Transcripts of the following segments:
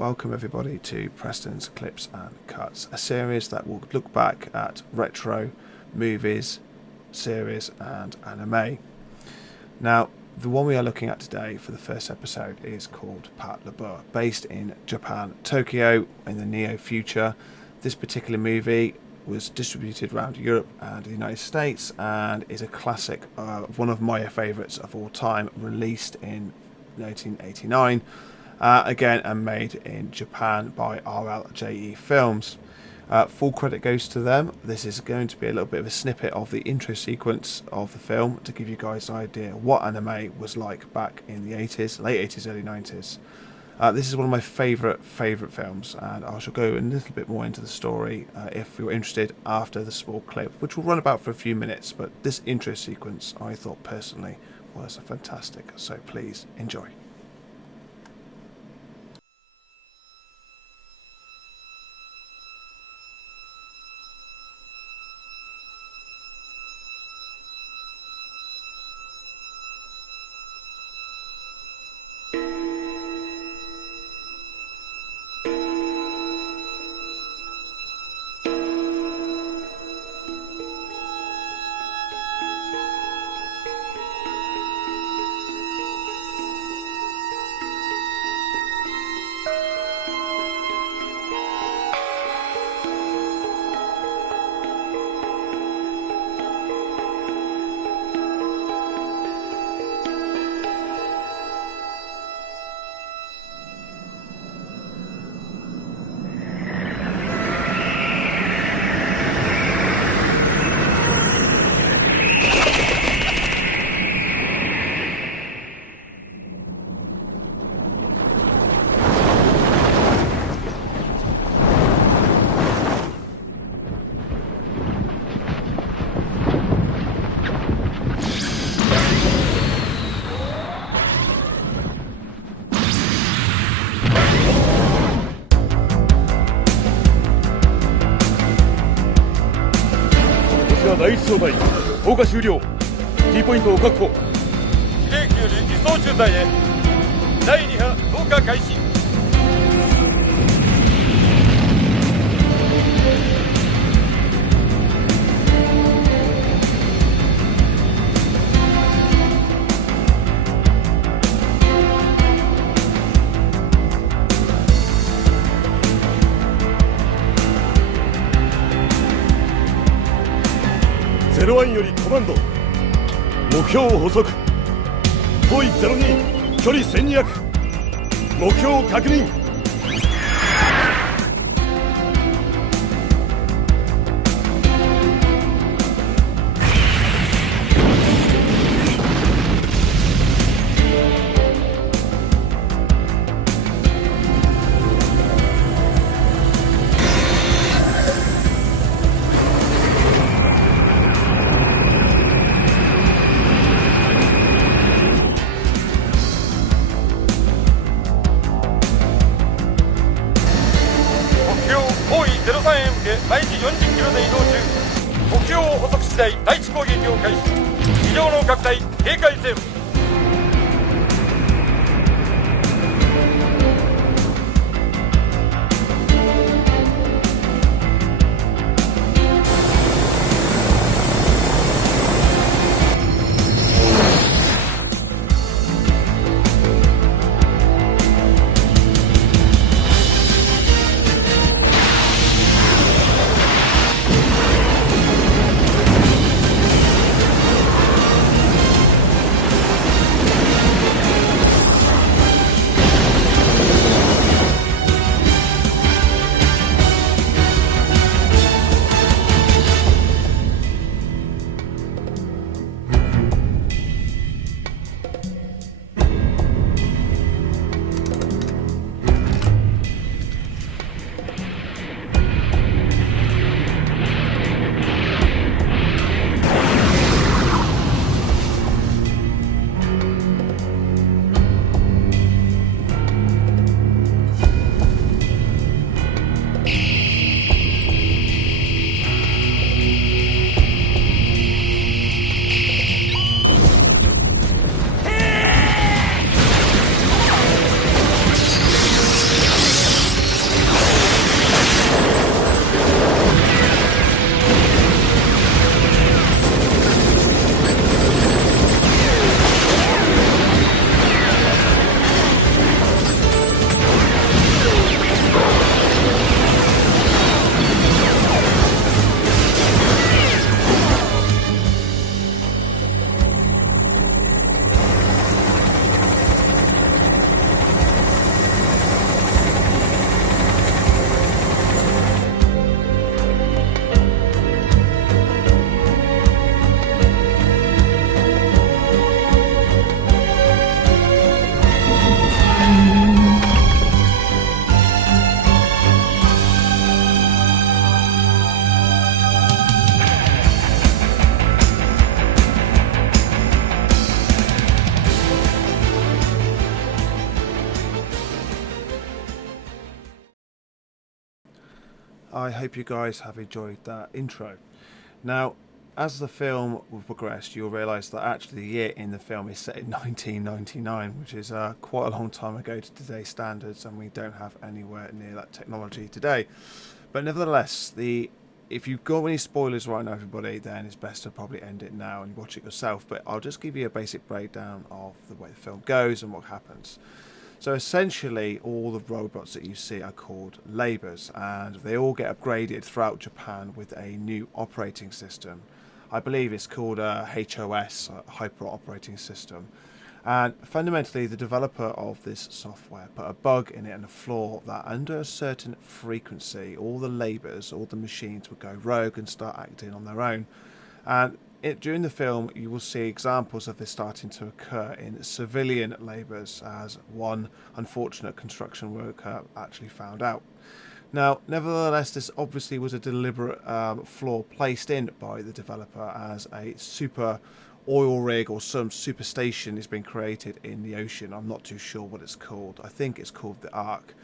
welcome everybody to Preston's Clips and Cuts, a series that will look back at retro movies, series and anime. Now, the one we are looking at today for the first episode is called Patlabor, based in Japan, Tokyo, in the near future. This particular movie was distributed around Europe and the United States and is a classic, one of my favourites of all time, released in 1989. Again, and made in Japan by RLJE Films. Full credit goes to them. This is going to be a little bit of a snippet of the intro sequence of the film to give you guys an idea what anime was like back in the 80s, late 80s, early 90s. This is one of my favourite films, and I shall go a little bit more into the story if you're interested after the small clip, which will run about for a few minutes, but this intro sequence I thought personally was fantastic, so please enjoy. 第一小隊投下終了 T ポイントを確保司令機より輸送中隊へ第2波投下開始01よりコマンド目標を捕捉方位02距離1200目標を確認毎時40キロで移動中目標を捕捉次第第一攻撃を開始以上の各隊警戒せよ I hope you guys have enjoyed that intro. Now, as the film will progress, you'll realise that actually the year in the film is set in 1999, which is quite a long time ago to today's standards, and we don't have anywhere near that technology today. But nevertheless, if you've got any spoilers right now, everybody, then it's best to probably end it now and watch it yourself. But I'll just give you a basic breakdown of the way the film goes and what happens. So essentially, all the robots that you see are called labours, and they all get upgraded throughout Japan with a new operating system. I believe it's called HOS, Hyper Operating System. And fundamentally, the developer of this software put a bug in it and a flaw that under a certain frequency, all the labours, all the machines would go rogue and start acting on their own. And during the film, you will see examples of this starting to occur in civilian labours, as one unfortunate construction worker actually found out. Now, nevertheless, this obviously was a deliberate flaw placed in by the developer, as a super oil rig or some super station is being created in the ocean. I'm not too sure what it's called. I think it's called the Ark.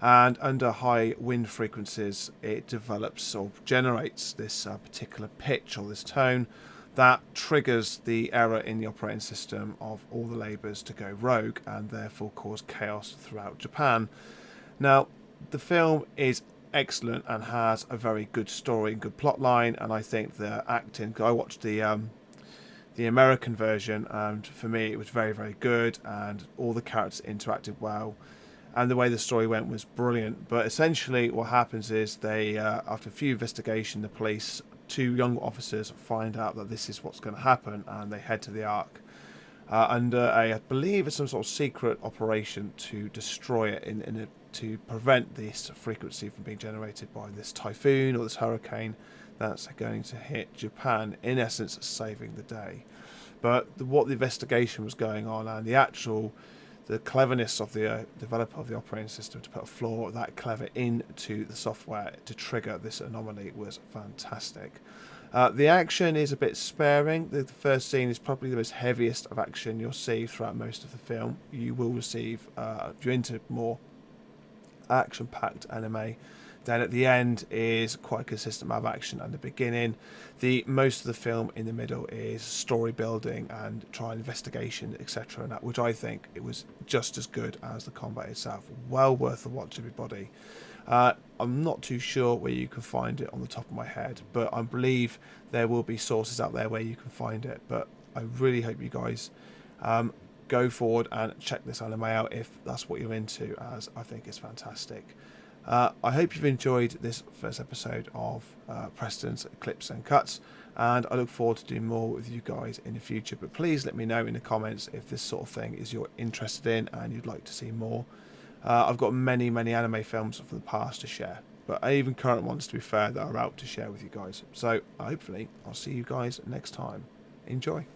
And under high wind frequencies, it develops or generates this particular pitch or this tone that triggers the error in the operating system of all the labours to go rogue and therefore cause chaos throughout Japan. Now, the film is excellent and has a very good story and good plot line, and I think the acting, I watched the American version, and for me it was very, very good, and all the characters interacted well, and the way the story went was brilliant. But essentially what happens is they, after a few investigation, the police, two young officers, find out that this is what's going to happen, and they head to the Ark under I believe it's some sort of secret operation to destroy it to prevent this frequency from being generated by this typhoon or this hurricane that's going to hit Japan, in essence saving the day. But what the investigation was going on, and the cleverness of the developer of the operating system to put a flaw that clever into the software to trigger this anomaly was fantastic. The action is a bit sparing. The first scene is probably the most heaviest of action you'll see throughout most of the film. You will receive, if you're into more action-packed anime, then at the end is quite a consistent amount of action at the beginning. Most of the film in the middle is story building and trial investigation, etc. And that, which I think it was just as good as the combat itself. Well worth a watch, everybody. I'm not too sure where you can find it on the top of my head, but I believe there will be sources out there where you can find it. But I really hope you guys go forward and check this anime out if that's what you're into, as I think it's fantastic. I hope you've enjoyed this first episode of Preston's Clips and Cuts, and I look forward to doing more with you guys in the future. But please let me know in the comments if this sort of thing is you're interested in and you'd like to see more. I've got many anime films from the past to share, but even current ones, to be fair, that are out to share with you guys. So hopefully I'll see you guys next time. Enjoy.